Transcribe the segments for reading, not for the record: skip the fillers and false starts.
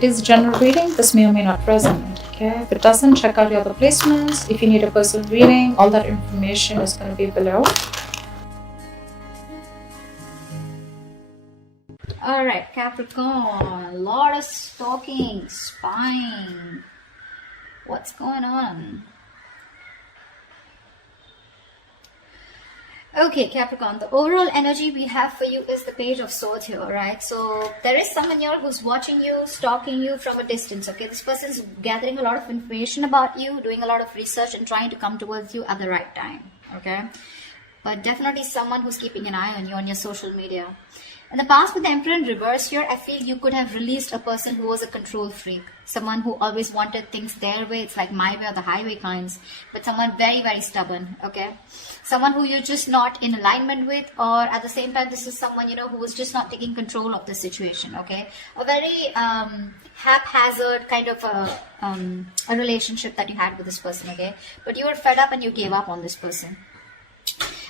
It is general reading. This may or may not resonate. Okay, if it doesn't, check out your other placements. If you need a personal reading, all that information is going to be below. Alright, Capricorn, a lot of stalking, spying. What's going on? Okay, Capricorn, the overall energy we have for you is the Page of Swords here, right? So there is someone here who's watching you, stalking you from a distance, okay? This person's gathering a lot of information about you, doing a lot of research and trying to come towards you at the right time, okay? But definitely someone who's keeping an eye on you on your social media. In the past, with the Emperor in reverse here, I feel you could have released a person who was a control freak. Someone who always wanted things their way. It's like my way or the highway kinds. But someone very, very stubborn, okay? Someone who you're just not in alignment with, or at the same time, this is someone, you know, who was just not taking control of the situation, okay? A very haphazard kind of a relationship that you had with this person, okay? But you were fed up and you gave up on this person.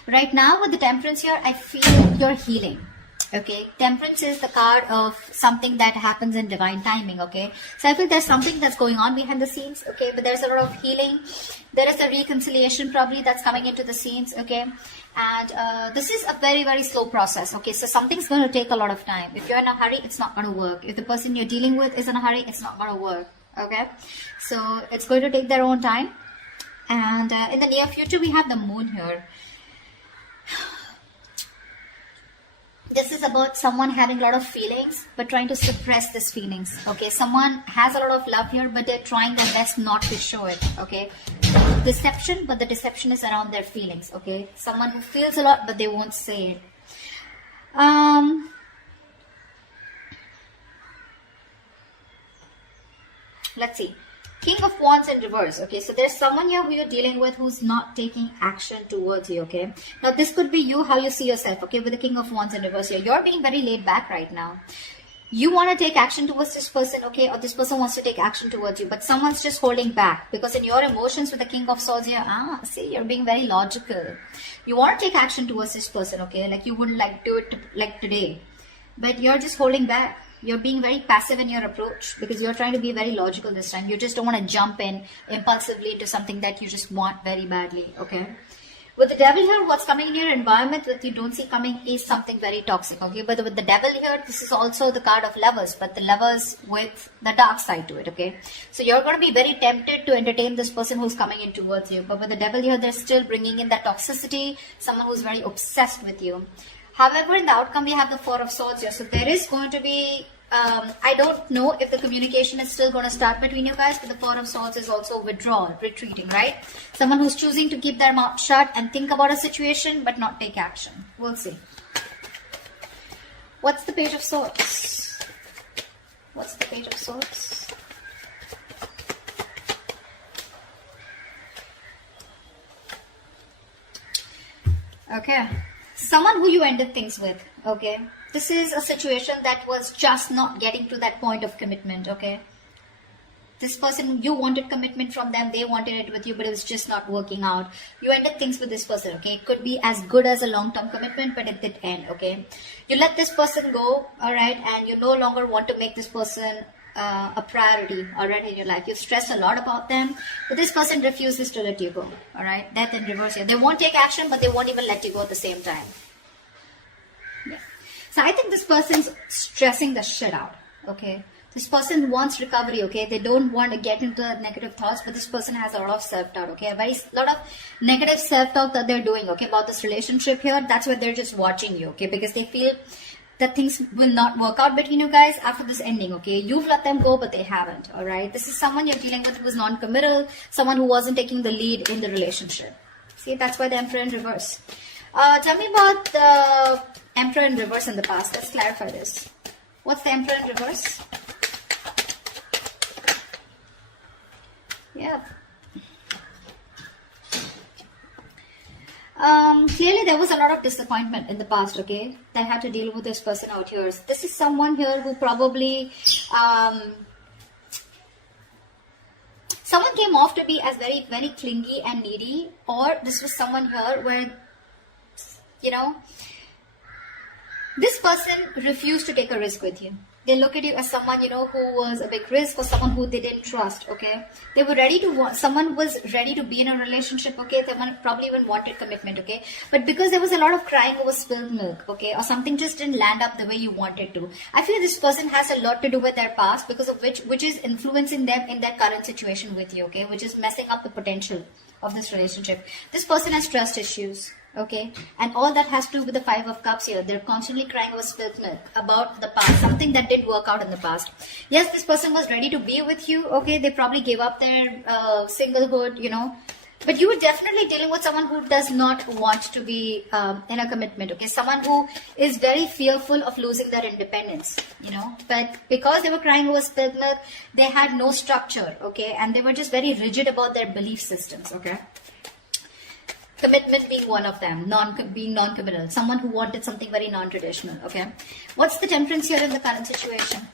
Right now, with the Temperance here, I feel you're healing. Okay, Temperance is the card of something that happens in divine timing, okay? So I feel there's something that's going on behind the scenes, okay? But there's a lot of healing. There is a reconciliation probably that's coming into the scenes, okay? And this is a very, very slow process, okay? So something's going to take a lot of time. If you're in a hurry, it's not going to work. If the person you're dealing with is in a hurry, it's not going to work, okay? So it's going to take their own time. And in the near future, we have the Moon here. This is about someone having a lot of feelings, but trying to suppress these feelings, okay? Someone has a lot of love here, but they're trying their best not to show it, okay? Deception, but the deception is around their feelings, okay? Someone who feels a lot, but they won't say it. Let's see. King of Wands in reverse, okay? So there's someone here who you're dealing with who's not taking action towards you, okay? Now this could be you, how you see yourself, okay? With the King of Wands in reverse here. You're being very laid back right now. You want to take action towards this person, okay? Or this person wants to take action towards you, but someone's just holding back. Because in your emotions with the King of Swords here, see, you're being very logical. You want to take action towards this person, okay? Like you wouldn't like do it like today. But you're just holding back. You're being very passive in your approach because you're trying to be very logical this time. You just don't want to jump in impulsively to something that you just want very badly, okay? With the Devil here, what's coming in your environment that you don't see coming is something very toxic, okay? But with the Devil here, this is also the card of lovers, but the lovers with the dark side to it, okay? So you're going to be very tempted to entertain this person who's coming in towards you. But with the Devil here, they're still bringing in that toxicity, someone who's very obsessed with you. However, in the outcome, we have the Four of Swords here. So there is going to be, I don't know if the communication is still going to start between you guys, but the Four of Swords is also withdrawal, retreating, right? Someone who's choosing to keep their mouth shut and think about a situation, but not take action. We'll see. What's the Page of Swords? What's the Page of Swords? Okay. Someone who you ended things with, okay? This is a situation that was just not getting to that point of commitment, okay? This person, you wanted commitment from them, they wanted it with you, but it was just not working out. You ended things with this person, okay? It could be as good as a long-term commitment, but it did end, okay? You let this person go, all right? And you no longer want to make this person a priority, all right, in your life. You've stressed a lot about them, but this person refuses to let you go, all right? Death in reverse here. They won't take action, but they won't even let you go at the same time. Yeah. So I think this person's stressing the shit out, okay? This person wants recovery, okay? They don't want to get into negative thoughts, but this person has a lot of self-doubt, okay? A lot of negative self-talk that they're doing, okay, about this relationship here. That's why they're just watching you, okay? Because they feel that things will not work out between you guys after this ending, okay? You've let them go, but they haven't, all right? This is someone you're dealing with who was non-committal, someone who wasn't taking the lead in the relationship. See, that's why the Emperor in reverse. Tell me about the Emperor in reverse in the past. Let's clarify this. What's the Emperor in reverse? Yeah. Clearly there was a lot of disappointment in the past, okay? That had to deal with this person out here. This is someone here who probably someone came off to be as very, very clingy and needy, or this was someone here where, you know, this person refused to take a risk with you. They look at you as someone, you know, who was a big risk, or someone who they didn't trust, okay? They were ready to want, someone was ready to be in a relationship, okay? Someone probably even wanted commitment, okay? But because there was a lot of crying over spilled milk, okay? Or something just didn't land up the way you wanted to. I feel this person has a lot to do with their past, because of which is influencing them in their current situation with you, okay? Which is messing up the potential of this relationship. This person has trust issues. Okay, and all that has to do with the Five of Cups here. They're constantly crying over spilled milk about the past, something that didn't work out in the past. Yes, this person was ready to be with you. Okay, they probably gave up their singlehood, you know. But you were definitely dealing with someone who does not want to be in a commitment. Okay, someone who is very fearful of losing their independence, you know. But because they were crying over spilled milk, they had no structure. Okay, and they were just very rigid about their belief systems. Okay. Commitment being one of them, being non-committal, someone who wanted something very non-traditional, okay? What's the Temperance here in the current situation?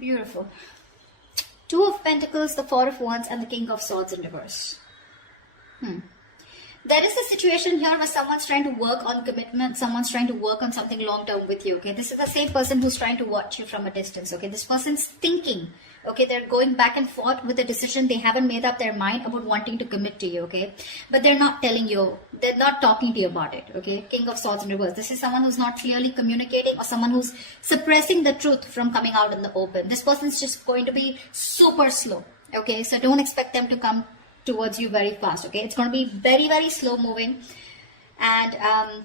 Beautiful. Two of Pentacles, the Four of Wands, and the King of Swords in reverse. There is a situation here where someone's trying to work on commitment, someone's trying to work on something long-term with you, okay? This is the same person who's trying to watch you from a distance, okay? This person's thinking, okay? They're going back and forth with a decision. They haven't made up their mind about wanting to commit to you, okay? But they're not telling you, they're not talking to you about it, okay? King of Swords in reverse. This is someone who's not clearly communicating, or someone who's suppressing the truth from coming out in the open. This person's just going to be super slow, okay? So don't expect them to come towards you very fast, okay? It's going to be very, very slow moving, and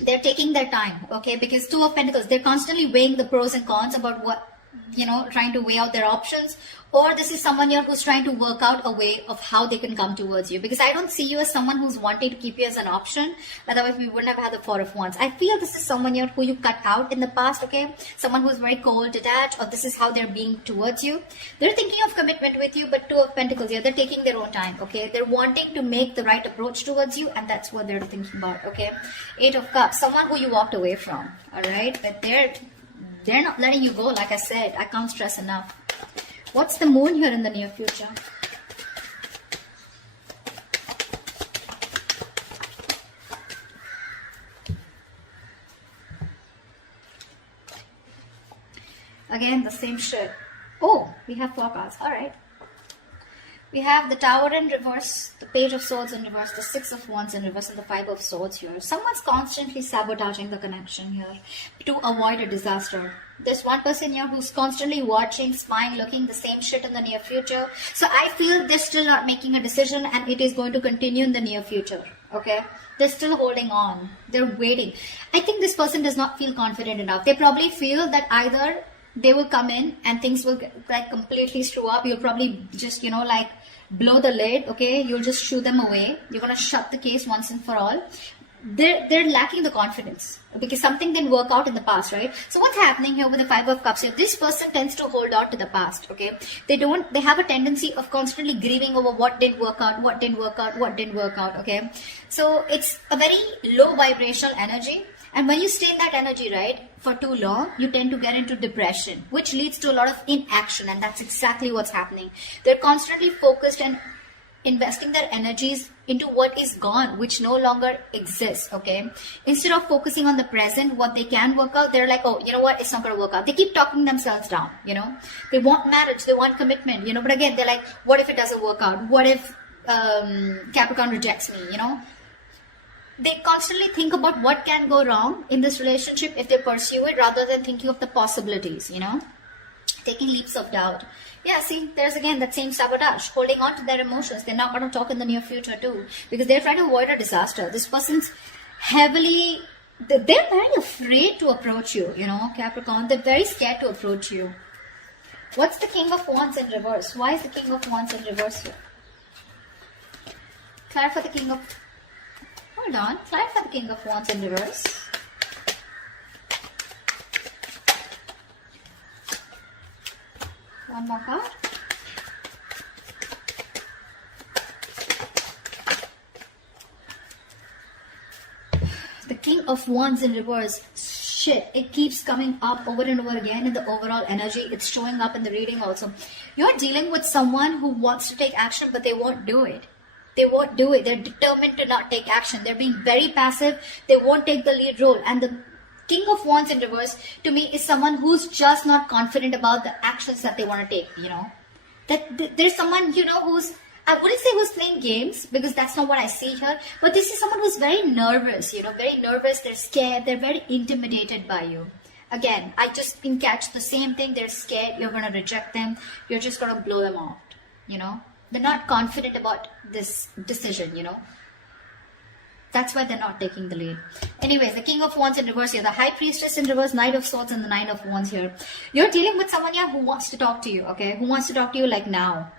they're taking their time, okay? Because Two of Pentacles, they're constantly weighing the pros and cons about what, you know, trying to weigh out their options. Or this is someone here who's trying to work out a way of how they can come towards you, because I don't see you as someone who's wanting to keep you as an option. Otherwise we wouldn't have had the Four of Wands. I feel this is someone here who you cut out in the past, okay? Someone who's very cold, detached, or this is how they're being towards you. They're thinking of commitment with you, but Two of Pentacles here, they're taking their own time, okay? They're wanting to make the right approach towards you, and that's what they're thinking about, okay? Eight of Cups, someone who you walked away from, all right? But they're not letting you go, like I said. I can't stress enough. What's the Moon here in the near future? Again, the same shit. Oh, we have 4 cards. All right. We have the Tower in reverse, the Page of Swords in reverse, the Six of Wands in reverse, and the Five of Swords here. Someone's constantly sabotaging the connection here to avoid a disaster. There's one person here who's constantly watching, spying, looking the same shit in the near future. So I feel they're still not making a decision, and it is going to continue in the near future. Okay? They're still holding on. They're waiting. I think this person does not feel confident enough. They probably feel that either they will come in and things will like completely screw up. You'll probably just, you know, like blow the lid, okay? You'll just shoo them away. You're going to shut the case once and for all. They're lacking the confidence because something didn't work out in the past, right? So what's happening here with the Five of Cups here? This person tends to hold on to the past, okay? They have a tendency of constantly grieving over what didn't work out, what didn't work out, what didn't work out, okay? So it's a very low vibrational energy. And when you stay in that energy, right, for too long, you tend to get into depression, which leads to a lot of inaction. And that's exactly what's happening. They're constantly focused and investing their energies into what is gone, which no longer exists, okay? Instead of focusing on the present, what they can work out, they're like, oh, you know what, it's not going to work out. They keep talking themselves down, you know? They want marriage, they want commitment, you know? But again, they're like, what if it doesn't work out? What if Capricorn rejects me, you know? They constantly think about what can go wrong in this relationship if they pursue it, rather than thinking of the possibilities, you know? Taking leaps of doubt. Yeah, see, there's again that same sabotage, holding on to their emotions. They're not going to talk in the near future too, because they're trying to avoid a disaster. This person's heavily, they're very afraid to approach you, you know, Capricorn. They're very scared to approach you. What's the King of Wands in reverse? Why is the King of Wands in reverse here? Clarify the King of... Hold on. Clarify the King of Wands in reverse. One more card. The King of Wands in reverse. shit, it keeps coming up over and over again in the overall energy. It's showing up in the reading also. You're dealing with someone who wants to take action, but they won't do it. They won't do it. They're determined to not take action. They're being very passive. They won't take the lead role. And the King of Wands in reverse, to me, is someone who's just not confident about the actions that they want to take, you know. There's someone, you know, who's, I wouldn't say who's playing games, because that's not what I see here, but this is someone who's very nervous, you know, very nervous. They're scared. They're very intimidated by you. Again, I just can catch the same thing. They're scared. You're going to reject them. You're just going to blow them out, you know. They're not confident about this decision, you know. That's why they're not taking the lead. Anyways, the King of Wands in reverse here, the High Priestess in reverse, Knight of Swords, and the Nine of Wands here. You're dealing with someone here who wants to talk to you, okay? Who wants to talk to you like now.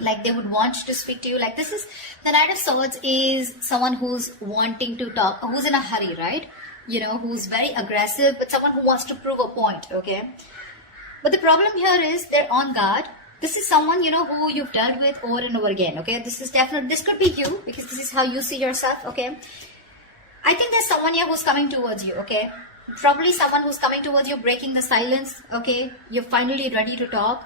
Like they would want to speak to you. Like this is, the Knight of Swords is someone who's wanting to talk, who's in a hurry, right? You know, who's very aggressive, but someone who wants to prove a point, okay? But the problem here is they're on guard. This is someone, you know, who you've dealt with over and over again, okay? This is definitely, this could be you, because this is how you see yourself, okay? I think there's someone here who's coming towards you, okay? Probably someone who's coming towards you, breaking the silence, okay? You're finally ready to talk,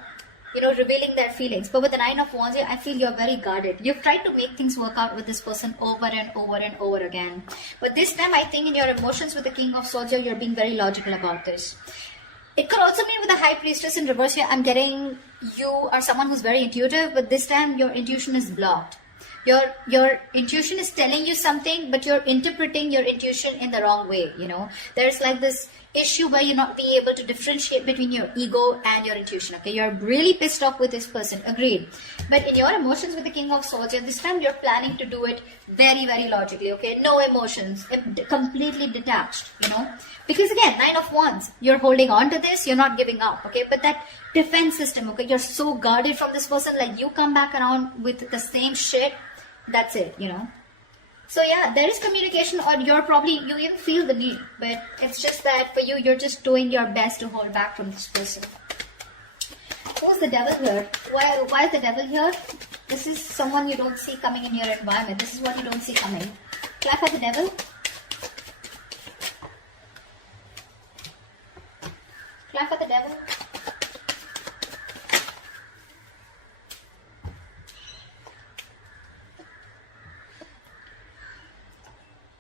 you know, revealing their feelings. But with the Nine of Wands here, I feel you're very guarded. You've tried to make things work out with this person over and over and over again. But this time, I think in your emotions with the King of Swords here, you're being very logical about this. It could also mean with the High Priestess in reverse here, I'm getting you are someone who's very intuitive, but this time your intuition is blocked. Your intuition is telling you something, but you're interpreting your intuition in the wrong way, you know. There's like this issue where you're not being able to differentiate between your ego and your intuition, okay. You're really pissed off with this person, agreed. But in your emotions with the King of Swords, and this time you're planning to do it very, very logically, okay. No emotions, completely detached, you know. Because again, Nine of Wands, you're holding on to this, you're not giving up, okay. But that defense system, okay, you're so guarded from this person, like you come back around with the same shit, that's it, you know. So yeah, there is communication, or you even feel the need, but it's just that for you, you're just doing your best to hold back from this person. Who's the Devil here? Why is the Devil here? This is someone you don't see coming in your environment. This is what you don't see coming. Clap for the Devil. Clap for the Devil.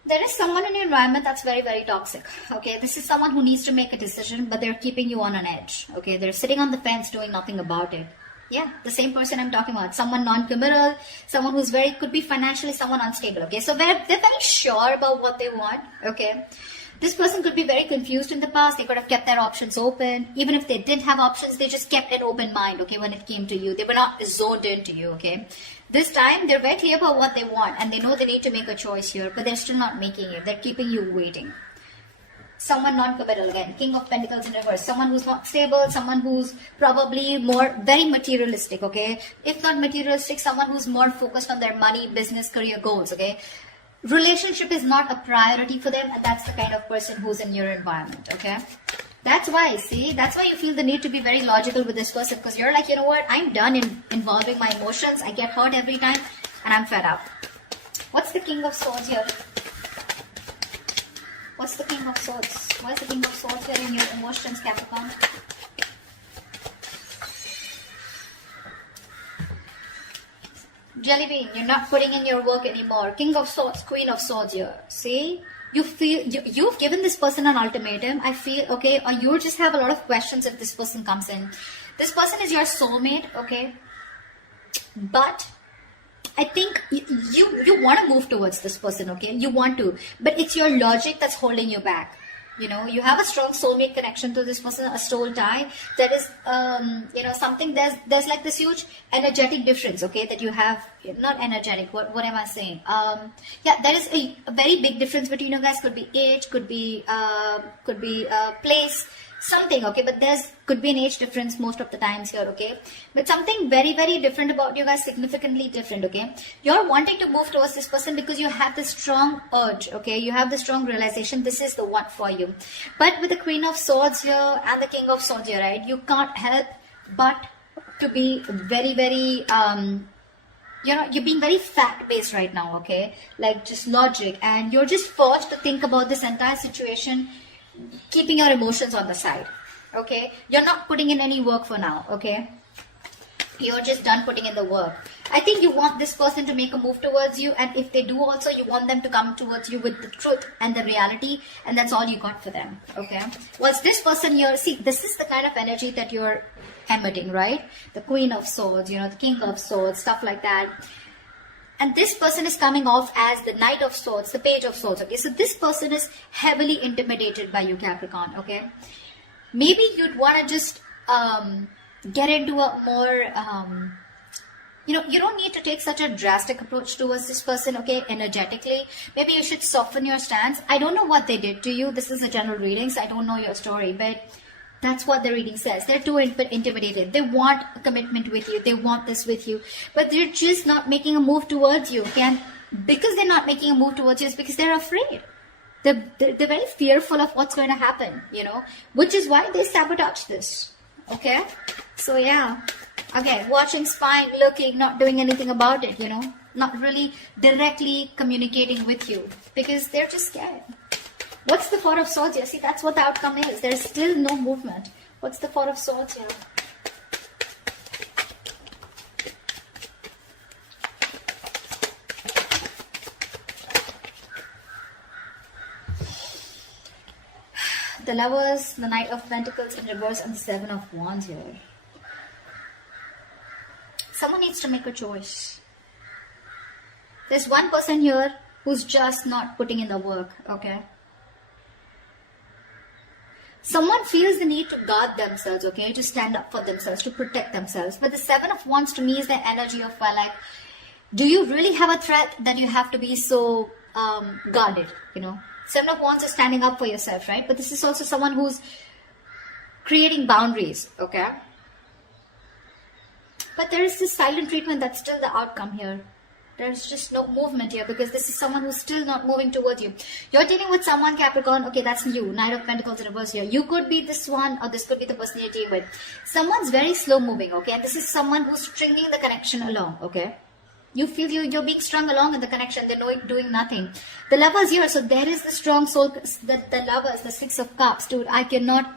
There is someone in your environment that's very, very toxic, okay? This is someone who needs to make a decision, but they're keeping you on an edge, okay? They're sitting on the fence doing nothing about it. Yeah, the same person I'm talking about. Someone non-committal, someone who's could be financially someone unstable, okay? So they're very sure about what they want, okay? This person could be very confused in the past. They could have kept their options open. Even if they didn't have options, they just kept an open mind, okay, when it came to you. They were not zoned into you, okay? This time, they're very clear about what they want, and they know they need to make a choice here, but they're still not making it. They're keeping you waiting. Someone non-committal again. King of Pentacles in reverse. Someone who's not stable. Someone who's probably very materialistic, okay? If not materialistic, someone who's more focused on their money, business, career goals, okay? Relationship is not a priority for them, and that's the kind of person who's in your environment, okay? That's why, see, that's why you feel the need to be very logical with this person, because you're like, you know what, I'm done involving my emotions. I get hurt every time, and I'm fed up. What's the King of Swords here? What's the King of Swords? Why is the King of Swords here in your emotions, Capricorn? Jelly bean, you're not putting in your work anymore. King of Swords, Queen of Swords here. See? You feel, you've given this person an ultimatum. I feel, okay, or you just have a lot of questions if this person comes in. This person is your soulmate, okay? But I think you want to move towards this person, okay? You want to. But it's your logic that's holding you back. You know, you have a strong soulmate connection to this person, a soul tie. That is, you know, something, there's like this huge energetic difference, okay, that you have. Not energetic, what am I saying? Yeah, there is a very big difference between you guys. Could be age, could be place, something, okay, but could be an age difference most of the times here, okay, but something very, very different about you guys, significantly different, okay. You're wanting to move towards this person because you have this strong urge, okay, you have the strong realization this is the one for you. But with the Queen of Swords here and the King of Swords here, right, you can't help but to be very, very you know, you're being very fact-based right now, okay, like just logic, and you're just forced to think about this entire situation keeping your emotions on the side. Okay, you're not putting in any work for now. Okay, you're just done putting in the work. I think you want this person to make a move towards you, and if they do also, you want them to come towards you with the truth and the reality, and that's all you got for them. Okay, was this person here? See, this is the kind of energy that you're emitting, right? The Queen of Swords, you know, the King of Swords, stuff like that. And this person is coming off as the Knight of Swords, the Page of Swords. Okay, so this person is heavily intimidated by you, Capricorn. Okay, maybe you'd want to just get into a more you know, you don't need to take such a drastic approach towards this person, okay, energetically. Maybe you should soften your stance. I don't know what they did to you. This is a general reading, so I don't know your story, but that's what the reading says. They're too intimidated. They want a commitment with you. They want this with you, but they're just not making a move towards you, okay? And because they're not making a move towards you, it's because they're afraid. They're very fearful of what's going to happen, you know, which is why they sabotage this, okay? So yeah. Okay, watching, spying, looking, not doing anything about it, you know, not really directly communicating with you because they're just scared. What's the Four of Swords here? See, that's what the outcome is. There's still no movement. What's the Four of Swords here? The Lovers, the Knight of Pentacles in reverse, and the Seven of Wands here. Someone needs to make a choice. There's one person here who's just not putting in the work, okay? Someone feels the need to guard themselves, okay? To stand up for themselves, to protect themselves. But the Seven of Wands to me is the energy of, well, like, do you really have a threat that you have to be so guarded, you know? Seven of Wands is standing up for yourself, right? But this is also someone who's creating boundaries, okay? But there is this silent treatment that's still the outcome here. There's just no movement here because this is someone who's still not moving towards you. You're dealing with someone, Capricorn. Okay, that's you. Knight of Pentacles in reverse here. You could be this one or this could be the person you're dealing with. Someone's very slow moving, okay? And this is someone who's stringing the connection along, okay? You feel you're being strung along in the connection. They're doing nothing. The Lovers here. So there is the strong soul. The Lovers, the Six of Cups. Dude, I cannot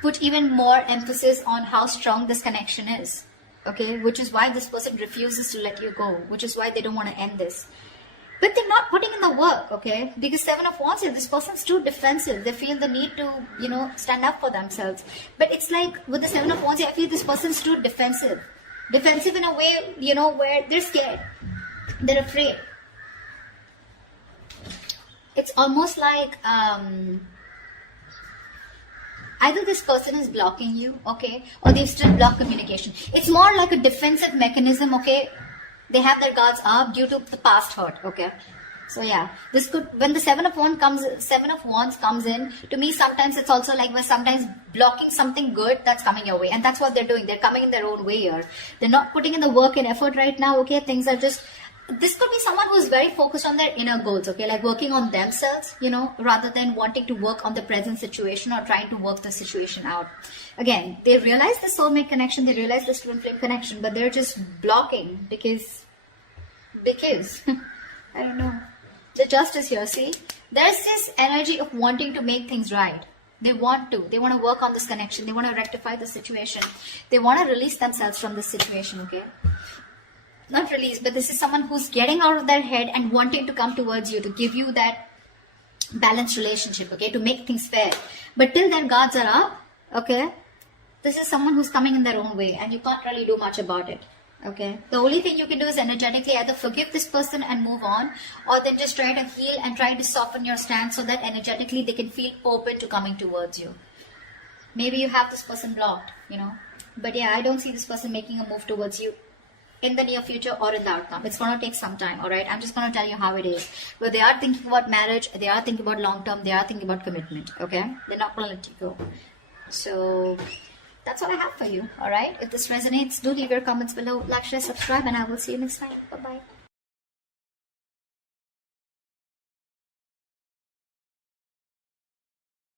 put even more emphasis on how strong this connection is, okay? Which is why this person refuses to let you go, which is why they don't want to end this. But they're not putting in the work, okay? Because Seven of Wands here, this person's too defensive. They feel the need to, you know, stand up for themselves. But it's like with the Seven of Wands here, I feel this person's too defensive. Defensive in a way, you know, where they're scared. They're afraid. It's almost like either this person is blocking you, okay, or they've still blocked communication. It's more like a defensive mechanism, okay. They have their guards up due to the past hurt, okay. So yeah, this could, when the Seven of Wands comes in, to me sometimes it's also like we're sometimes blocking something good that's coming your way, and that's what they're doing. They're coming in their own way here. They're not putting in the work and effort right now, okay. Things are just, this could be someone who's very focused on their inner goals, okay, like working on themselves, you know, rather than wanting to work on the present situation or trying to work the situation out. Again, they realize the soulmate connection, they realize the twin flame connection, but they're just blocking because I don't know. The Justice here, see, there's this energy of wanting to make things right. They want to work on this connection, they want to rectify the situation, they want to release themselves from this situation, okay. Not release, but this is someone who's getting out of their head and wanting to come towards you to give you that balanced relationship, okay, to make things fair. But till their guards are up, okay, this is someone who's coming in their own way and you can't really do much about it, okay. The only thing you can do is energetically either forgive this person and move on, or then just try to heal and try to soften your stance so that energetically they can feel open to coming towards you. Maybe you have this person blocked, you know, but yeah, I don't see this person making a move towards you in the near future or in the outcome. It's going to take some time, all right? I'm just going to tell you how it is. But they are thinking about marriage, they are thinking about long term, they are thinking about commitment, okay? They're not going to let you go. So that's what I have for you, all right? If this resonates, do leave your comments below, like, share, subscribe, and I will see you next time. Bye-bye.